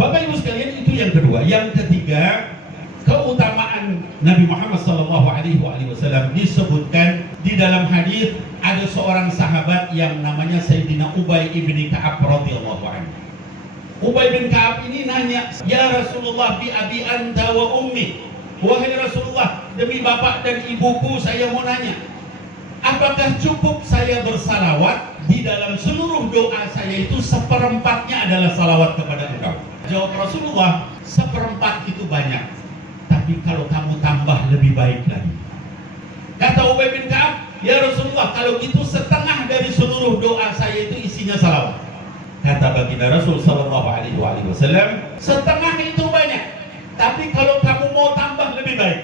Bapak Ibu sekalian, itu yang kedua. Yang ketiga, keutamaan Nabi Muhammad SAW disebutkan di dalam hadis. Ada seorang sahabat yang namanya Sayyidina Ubay ibn Ka'ab radhiyallahu anhu. Ubay bin Ka'ab ini nanya, "Ya Rasulullah, bi abi anta wa ummi." Wahai Rasulullah, demi bapak dan ibuku saya mau nanya, apakah cukup saya bersalawat di dalam seluruh doa saya itu seperempatnya adalah salawat kepada engkau? Jawab Rasulullah, seperempat itu banyak, tapi kalau kamu tambah lebih baik lagi. Kata Ubay bin Ka'ab, ya Rasulullah, kalau gitu setengah dari seluruh doa saya itu isinya salawat. Kata baginda Rasul sallallahu alaihi wasallam, setengah itu banyak, tapi kalau kamu mau tambah lebih baik.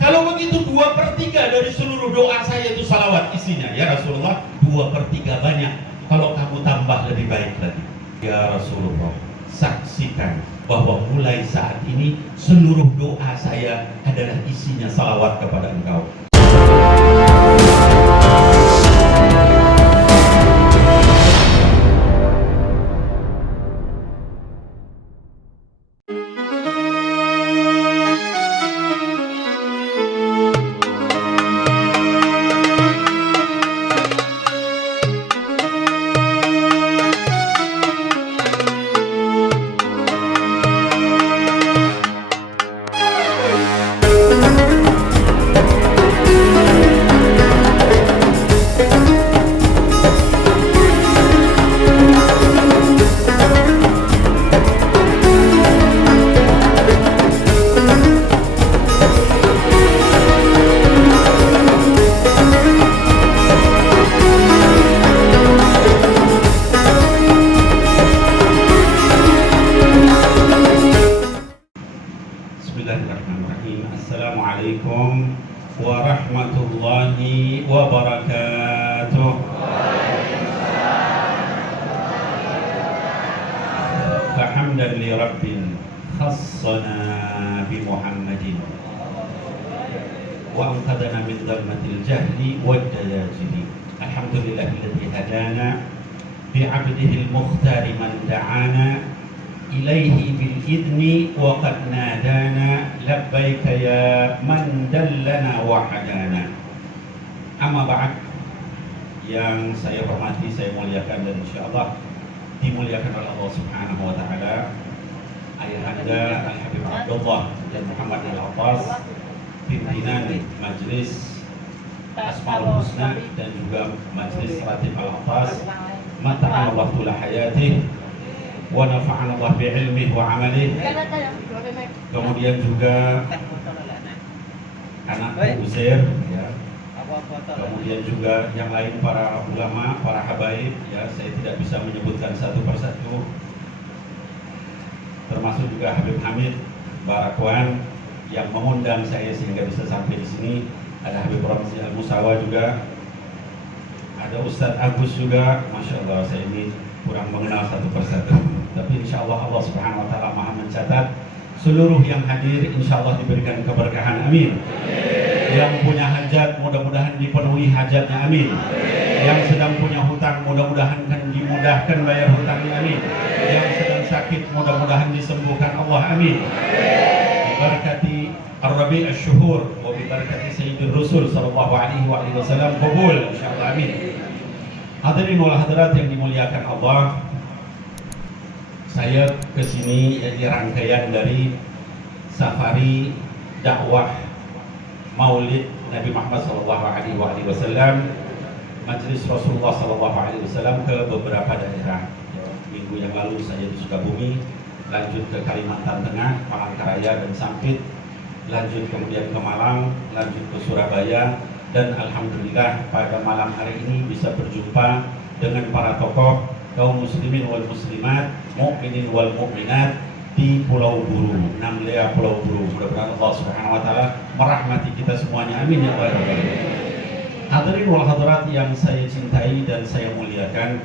Kalau begitu 2/3 dari seluruh doa saya itu salawat isinya. Ya Rasulullah, 2/3 banyak, kalau kamu tambah lebih baik lagi. Ya Rasulullah, saksikan bahwa mulai saat ini seluruh doa saya adalah isinya salawat kepada engkau. Assalamualaikum warahmatullahi wabarakatuh. Fahamdan li rabbin khassana bi Muhammadin wa anqadana min dhammatil jahli wad dayajili. Alhamdulillahilladzi hadana bi 'abdihi al-mukhtari man da'ana ilaihi bil idni wa qad nadana labbaika ya man dallana wa hadana. Amma ba'd, yang saya hormati, saya muliakan, dan insyaallah dimuliakan oleh Allah Subhanahu wa taala, Ayahanda Al-Habib Abdullah dan Muhammad Al-Abbas, pimpinan Majelis Asmaul Husna dan juga Majelis Ratib Al-Abbas, mata'ala Allah tula hayatih wa nafa'ana Allah bi'ilmih wa amalih. Kemudian juga anakku Uzair, ya. Kemudian juga yang lain, para ulama, para habaib, ya, saya tidak bisa menyebutkan satu persatu. Termasuk juga Habib Hamid Barakwan yang mengundang saya sehingga bisa sampai di sini. Ada Habib Ramzi Al-Musawa juga. Ada Ustadz Agus juga. Masya Allah, saya ini kurang mengenal satu persatu. Tapi insya Allah Allah Subhanahu wa ta'ala maha mencatat. Seluruh yang hadir insya Allah diberikan keberkahan, amin. Yang punya hajat mudah-mudahan dipenuhi hajatnya, amin. Yang sedang punya hutang mudah-mudahan kan dimudahkan bayar hutangnya, amin. Yang sedang sakit mudah-mudahan disembuhkan Allah, amin. Bibarakati Ar-Rabi' Asy-Syuhur wa bibarakati Sayyidul Rasul sallallahu alaihi wasallam qabul insyaallah, amin. Hadirin wal hadirat yang dimuliakan Allah, saya kesini jadi rangkaian dari safari dakwah Maulid Nabi Muhammad SAW, Majelis Rasulullah SAW ke beberapa daerah. Minggu yang lalu saya di Sukabumi, lanjut ke Kalimantan Tengah, Palangkaraya dan Sampit, lanjut kemudian ke Malang, lanjut ke Surabaya, dan alhamdulillah pada malam hari ini bisa berjumpa dengan para tokoh kaum muslimin wal muslimat, mukminin wal mukminat di Pulau Buru, Namlea Pulau Buru. Mudah-mudahan Allah Subhanahu wa taala merahmati kita semuanya, amin ya rabbal alamin. Hadirin wal hadirat yang saya cintai dan saya muliakan,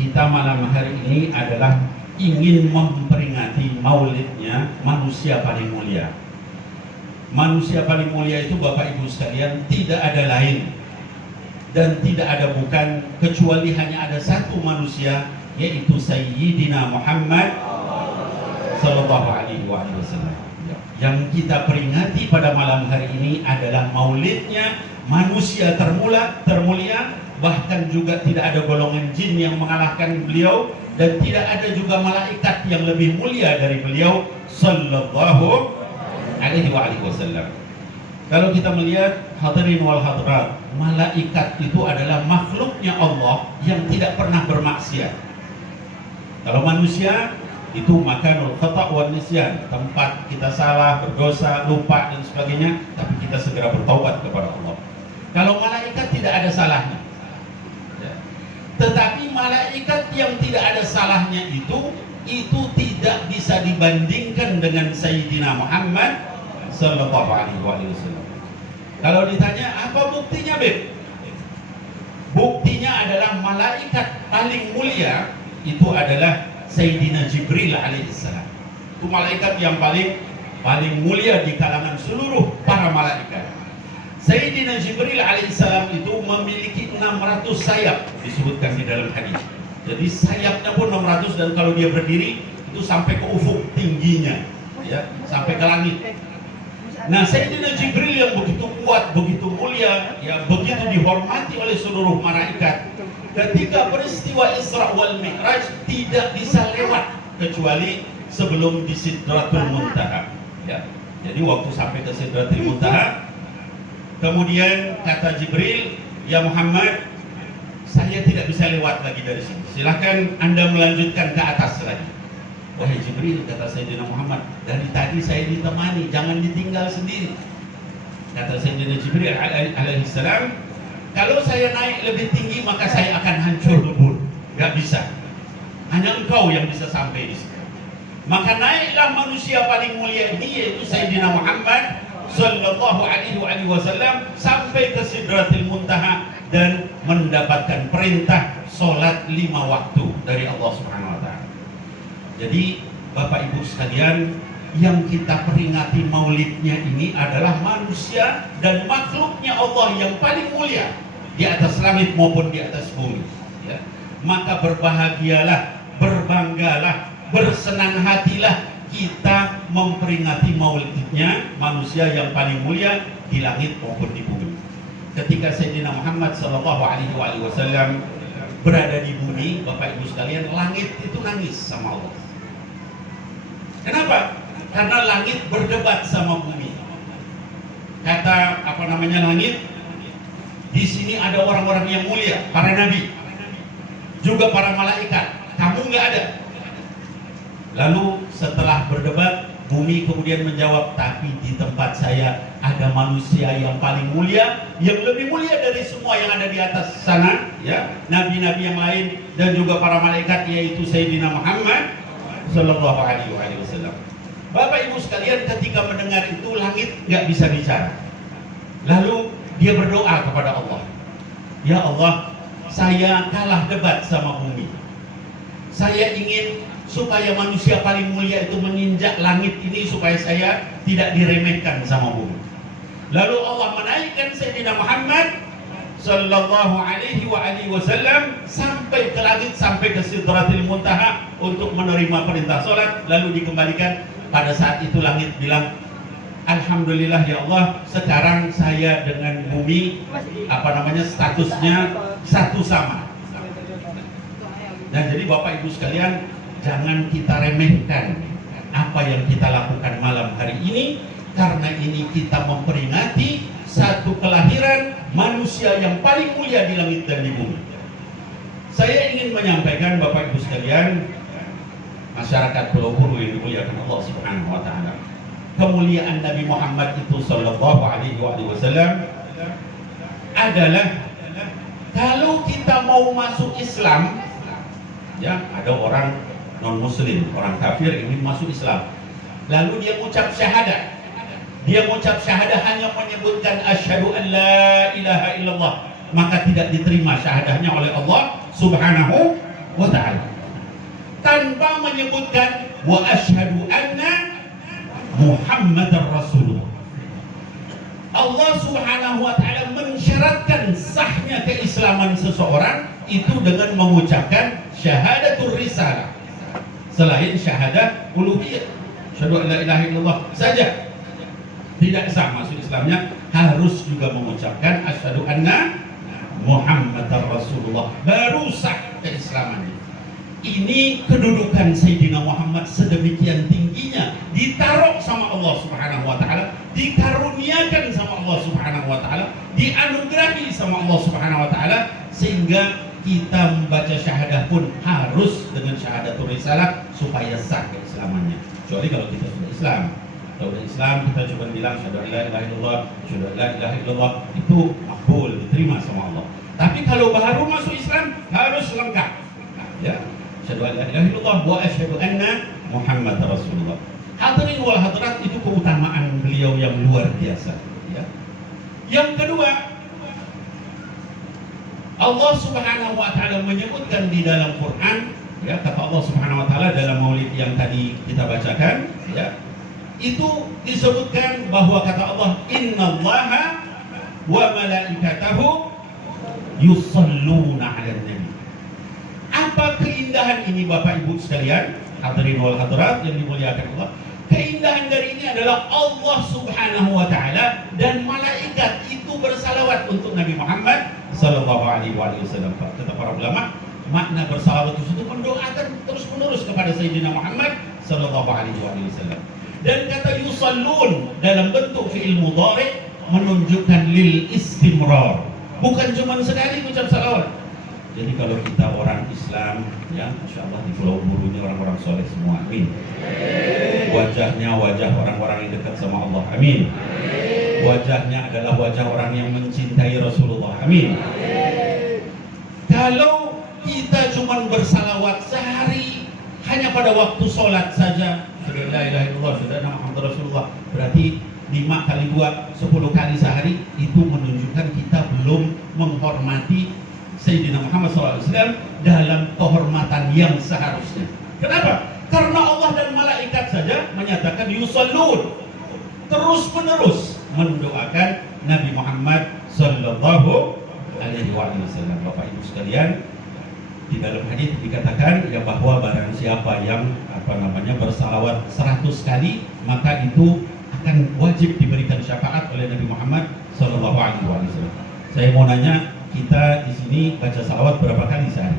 kita malam hari ini adalah ingin memperingati maulidnya manusia paling mulia. Manusia paling mulia itu Bapak Ibu sekalian tidak ada lain dan tidak ada bukan kecuali hanya ada satu manusia yaitu Sayyidina Muhammad sallallahu alaihi wasallam. Yang kita peringati pada malam hari ini adalah maulidnya manusia termulia, bahkan juga tidak ada golongan jin yang mengalahkan beliau, dan tidak ada juga malaikat yang lebih mulia dari beliau sallallahu alaihi wasallam. Kalau kita melihat hadirin wal hadirat, malaikat itu adalah makhluknya Allah yang tidak pernah bermaksiat. Kalau manusia itu makanul khata' wan nisyan, tempat kita salah, berdosa, lupa dan sebagainya, tapi kita segera bertaubat kepada Allah. Kalau malaikat tidak ada salahnya. Ya. Tetapi malaikat yang tidak ada salahnya itu tidak bisa dibandingkan dengan Sayyidina Muhammad sallallahu alaihi wasallam. Kalau ditanya apa buktinya, Beb? Buktinya adalah malaikat paling mulia itu adalah Sayyidina Jibril alaihissalam. Itu malaikat yang paling mulia di kalangan seluruh para malaikat. Sayyidina Jibril alaihissalam itu memiliki 600 sayap, disebutkan di dalam hadis. Jadi sayapnya pun 600, dan kalau dia berdiri itu sampai ke ufuk tingginya, ya, sampai ke langit. Nah, Sayyidina Jibril yang begitu kuat, begitu mulia, ya, begitu dihormati oleh seluruh malaikat, ketika peristiwa Isra wal Mi'raj tidak bisa lewat kecuali sebelum di Sidratul Muntaha. Ya. Jadi waktu sampai ke Sidratul Muntaha, kemudian kata Jibril, "Ya Muhammad, saya tidak bisa lewat lagi dari sini. Silahkan Anda melanjutkan ke atas lagi." "Wahai Jibril," kata Sayyidina Muhammad, "dari tadi saya ditemani, jangan ditinggal sendiri." Kata Sayyidina Jibril alaihissalam, "Kalau saya naik lebih tinggi maka saya akan hancur lebur, gak bisa. Hanya engkau yang bisa sampai di sini. Maka naiklah manusia paling mulia ini, yaitu Sayyidina Muhammad sallallahu alaihi wasallam, sampai ke Sidratil Muntaha dan mendapatkan perintah sholat 5 waktu dari Allah Subhanahu wa Ta'ala." Jadi Bapak Ibu sekalian, yang kita peringati maulidnya ini adalah manusia dan makhluknya Allah yang paling mulia di atas langit maupun di atas bumi, ya. Maka berbahagialah, berbanggalah, bersenang hatilah kita memperingati maulidnya manusia yang paling mulia di langit maupun di bumi. Ketika Sayyidina Muhammad sallallahu alaihi wasallam berada di bumi, Bapak Ibu sekalian, langit itu nangis sama Allah. Kenapa? Karena langit berdebat sama bumi. Kata langit, di sini ada orang-orang yang mulia, para nabi, juga para malaikat. Kamu nggak ada. Lalu setelah berdebat, bumi kemudian menjawab, "Tapi di tempat saya ada manusia yang paling mulia, yang lebih mulia dari semua yang ada di atas sana, ya, nabi-nabi yang lain dan juga para malaikat, yaitu Sayyidina Muhammad sallallahu alaihi wasallam." Bapak Ibu sekalian, ketika mendengar itu, langit nggak bisa bicara. Lalu dia berdoa kepada Allah, "Ya Allah, saya kalah debat sama bumi. Saya ingin supaya manusia paling mulia itu menginjak langit ini, supaya saya tidak diremehkan sama bumi." Lalu Allah menaikkan Sayyidina Muhammad sallallahu alaihi wasallam sampai ke langit, sampai ke Sidratil Muntaha untuk menerima perintah sholat, lalu dikembalikan. Pada saat itu langit bilang, "Alhamdulillah ya Allah, sekarang saya dengan bumi statusnya satu sama." Dan jadi Bapak Ibu sekalian, jangan kita remehkan apa yang kita lakukan malam hari ini, karena ini kita memperingati satu kelahiran manusia yang paling mulia di langit dan di bumi. Saya ingin menyampaikan Bapak Ibu sekalian, masyarakat Pulau Buru yang dimuliakan Allah Subhanahu wa Ta'ala, kemuliaan Nabi Muhammad itu sallallahu alaihi wasallam adalah, kalau kita mau masuk Islam, ya, ada orang non muslim, orang kafir ingin masuk Islam, lalu dia mengucap syahadah. Dia mengucap syahadah hanya menyebutkan asyhadu an la ilaha illallah, maka tidak diterima syahadahnya oleh Allah Subhanahu wa Ta'ala. Tanpa menyebutkan wa asyhadu anna Muhammadar Rasulullah. Allah Subhanahu wa Ta'ala mensyaratkan sahnya keislaman seseorang itu dengan mengucapkan syahadatul risalah selain syahadat uluhiyah, syahadu an la ilaha illallah saja tidak sah masuk Islamnya, harus juga mengucapkan asyhadu anna Muhammadar Rasulullah, baru sah keislamannya. Ini kedudukan Sayyidina Muhammad sedemikian tingginya, ditaruh sama Allah Subhanahu wa taala, dikaruniakan sama Allah Subhanahu wa taala, dianugerahi sama Allah Subhanahu wa taala, sehingga kita membaca syahadah pun harus dengan syahadatul risalah supaya sah keislamannya. Kecuali kalau kita sudah Islam. Kalau sudah Islam kita cuma bilang syahadu la ilaha illallah, syahadu la ilaha illallah, itu makbul, diterima sama Allah. Tapi kalau baru masuk Islam harus lengkap. Ya. Asyhadu an la ilaha illallah wa asyhadu anna Muhammad Rasulullah. Hadirin wal hadirat, itu keutamaan beliau yang luar biasa, ya. Yang kedua, Allah Subhanahu wa taala menyebutkan di dalam Quran, ya, kata Allah Subhanahu wa taala dalam Maulid yang tadi kita bacakan, ya. Itu disebutkan bahwa kata Allah, innallaha wa malaikatahu yusalluna 'alan nabi. Apa keindahan ini Bapak Ibu sekalian, hadirin wal hadirat yang dimuliakan Allah? Keindahan dari ini adalah Allah Subhanahu wa taala dan malaikat itu bersalawat untuk Nabi Muhammad sallallahu alaihi wasallam. Kata para ulama, makna bersalawat itu mendoakan terus-menerus kepada Sayyidina Muhammad sallallahu alaihi wasallam. Dan kata yusallun dalam bentuk fi'il mudhari menunjukkan lil istimrar, bukan cuma sekali ucap salawat. Jadi kalau kita orang Islam, ya, Masya Allah, di Pulau Buru ini orang-orang soleh semua, amin. Wajahnya wajah orang-orang yang dekat sama Allah, amin. Wajahnya adalah wajah orang yang mencintai Rasulullah, amin. Kalau kita cuma bersalawat sehari hanya pada waktu sholat saja, la ilaha illallah, saudara Muhammad Rasulullah, berarti 5 kali 2, 10 kali sehari, itu menunjukkan kita belum menghormati Sayyidina Muhammad SAW dalam kehormatan yang seharusnya. Kenapa? Karena Allah dan malaikat saja menyatakan yusallun, terus menerus mendoakan Nabi Muhammad Sallallahu Alaihi Wasallam. Bapak Ibu sekalian, di dalam hadis dikatakan ya bahwa barang siapa yang bersalawat 100 kali, maka itu akan wajib diberikan syafaat oleh Nabi Muhammad Sallallahu Alaihi Wasallam. Saya mau nanya, kita di sini baca salawat berapa kali sehari?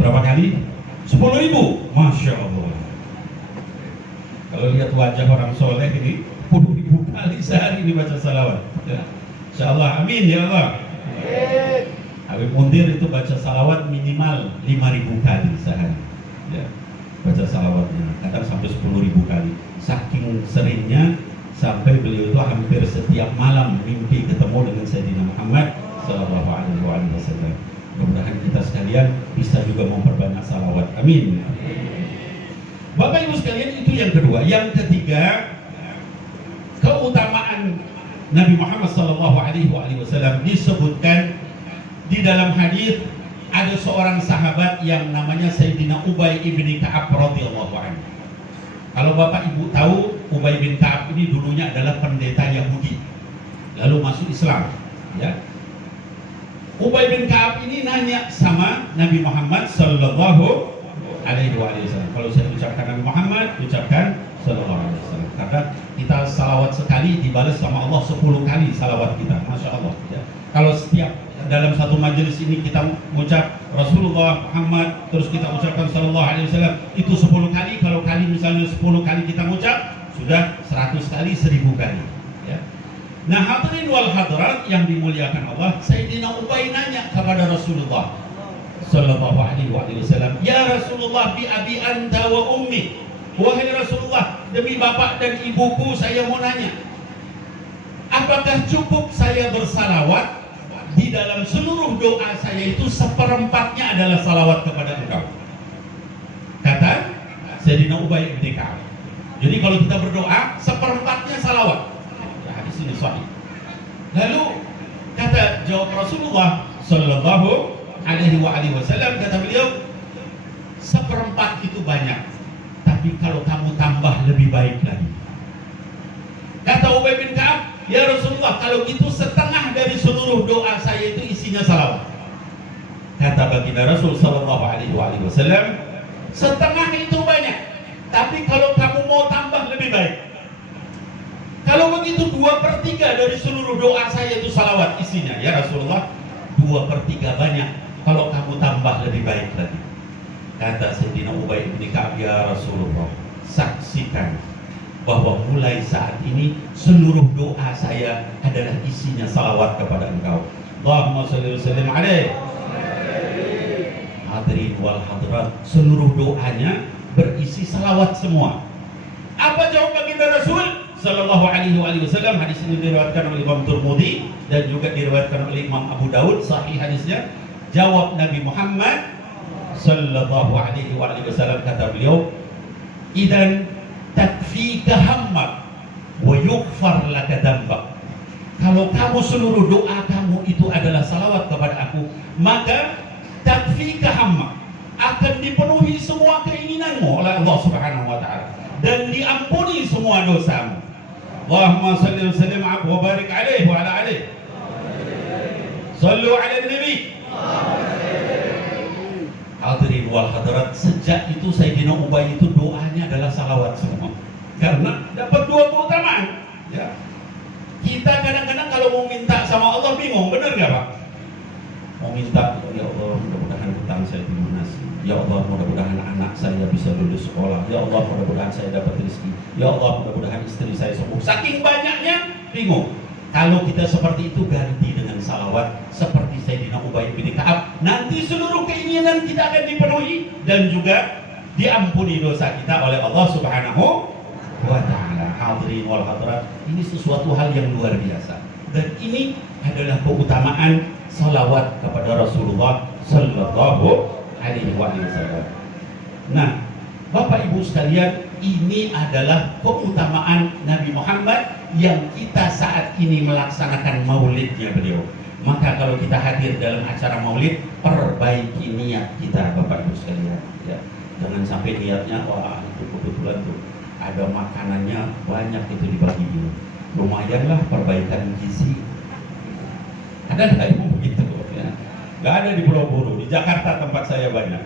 Berapa kali? 10.000, Masya Allah. Kalau lihat wajah orang soleh ini, 10.000 kali sehari ini baca salawat, ya. Insya Allah, amin ya Allah. Habib Mundir itu baca salawat minimal 5.000 kali sehari, ya. Baca salawatnya, kadang sampai 10.000 kali. Saking seringnya sampai beliau itu hampir setiap malam mimpi ketemu dengan Sayyidina Muhammad Sallallahu Alaihi Wasallam. Mudah-mudahan kita sekalian bisa juga memperbanyak salawat, amin. Bapak Ibu sekalian, itu yang kedua. Yang ketiga, keutamaan Nabi Muhammad Sallallahu Alaihi Wasallam disebutkan di dalam hadis. Ada seorang sahabat yang namanya Sayyidina Ubay ibni Ka'ab radhiyallahu anhu. Kalau Bapak Ibu tahu, Ubay bin Ka'ab ini dulunya adalah pendeta Yahudi, lalu masuk Islam, ya. Ubay bin Ka'ab ini nanya sama Nabi Muhammad Sallallahu Alaihi Wasallam. Kalau saya ucapkan Nabi Muhammad, ucapkan Sallallahu Alaihi Wasallam. Karena kita salawat sekali dibalas sama Allah 10 kali salawat kita, Masya Allah, ya. Kalau setiap dalam satu majelis ini kita mengucap Rasulullah Muhammad, terus kita ucapkan Sallallahu Alaihi Wasallam, itu 10 kali. Kalau kali misalnya 10 kali kita mengucap, sudah 100 kali, 1000 kali, ya. Nah, hadirin wal hadirat yang dimuliakan Allah, Sayyidina Ubay nanya kepada Rasulullah Sallallahu Alaihi Wasallam, ya Rasulullah, bi abi anta wa ummi, wahai Rasulullah, demi bapak dan ibuku saya mau nanya, apakah cukup saya bersalawat di dalam seluruh doa saya itu 1/4 adalah salawat kepada engkau? Kata Sayyidina Ubay bin Ka'ab, jadi kalau kita berdoa 1/4 salawat, ya, hadis ini sahih. Lalu kata jawab Rasulullah Sallallahu Alaihi Wasallam, kata beliau, 1/4 itu banyak, tapi kalau kamu tambah lebih baik lagi. Kata Ubay bin Ka'ab, ya Rasulullah, kalau gitu setengah dari seluruh doa saya itu isinya salawat. Kata baginda Rasul sallallahu alaihi wasallam, setengah itu banyak, tapi kalau kamu mau tambah lebih baik. Kalau begitu 2/3 dari seluruh doa saya itu salawat isinya. Ya Rasulullah, 2/3 banyak, kalau kamu tambah lebih baik lagi. Kata Sayyidina Ubay bin Ka'ab, ya Rasulullah, saksikan bahwa mulai saat ini seluruh doa saya adalah isinya salawat kepada engkau. Allahumma shalli wa sallim alaihi. Hadirin wal hadirat, seluruh doanya berisi salawat semua. Apa jawab baginda Rasul sallallahu alaihi wasallam? Hadis ini diriwayatkan oleh Imam Tirmidzi dan juga diriwayatkan oleh Imam Abu Daud, sahih hadisnya. Jawab Nabi Muhammad sallallahu alaihi wasallam, kata beliau, idan takfika hammak wa yughfar laka dhanbak. Kalau kamu seluruh doa kamu itu adalah salawat kepada aku, maka takfika hammak, akan dipenuhi semua keinginanmu oleh Allah Subhanahu wa taala dan diampuni semua dosamu. Allahumma shalli wa sallim wa barik alaihi wa ala alihi. Sallu ala nabi. Hadirin wal hadirat, sejak itu Sayyidina Ubay itu doanya adalah salawat semua, karena dapat 2 keutamaan. Ya. Kita kadang-kadang kalau mau minta sama Allah bingung, benar nggak Pak? Mau minta, ya Allah mudah-mudahan hutang saya dilunasi, ya Allah mudah-mudahan anak saya bisa lulus sekolah, ya Allah mudah-mudahan saya dapat rezeki, ya Allah mudah-mudahan istri saya sembuh. Saking banyaknya bingung. Kalau kita seperti itu, ganti dengan salawat seperti Sayyidina Ubay bin Ka'ab, nanti seluruh keinginan kita akan dipenuhi dan juga diampuni dosa kita oleh Allah Subhanahu wa ta'ala. Hadirin wal hadirat, ini sesuatu hal yang luar biasa, dan ini adalah keutamaan salawat kepada Rasulullah sallallahu alaihi wasallam. Nah, Bapak Ibu sekalian, ini adalah keutamaan Nabi Muhammad yang kita saat ini melaksanakan maulidnya beliau. Maka kalau kita hadir dalam acara maulid, perbaiki niat kita Bapak Ibu sekalian, ya. Jangan sampai niatnya, wah itu kebetulan tuh ada makanannya banyak itu dibagi dulu, lumayanlah perbaikan gizi. Ada nggak yang begitu? Ya. Nggak ada di Pulau Buru, di Jakarta tempat saya banyak.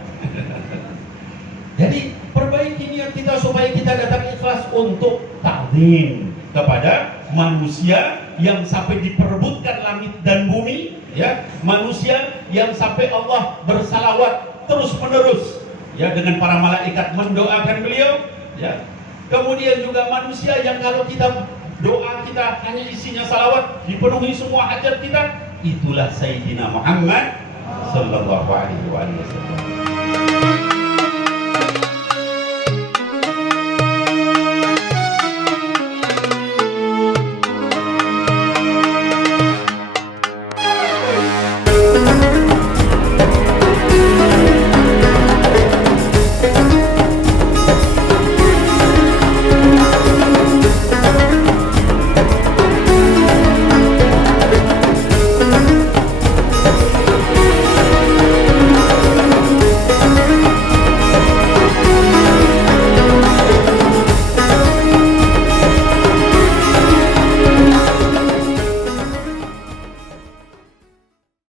Jadi perbaiki niat kita supaya kita datang ikhlas untuk takdim kepada manusia yang sampai diperebutkan langit dan bumi, ya, manusia yang sampai Allah bersalawat terus menerus, ya, dengan para malaikat mendoakan beliau, ya. Kemudian juga manusia yang kalau kita doa kita hanya isinya salawat, dipenuhi semua hajat kita. Itulah Sayyidina Muhammad sallallahu alaihi wasallam.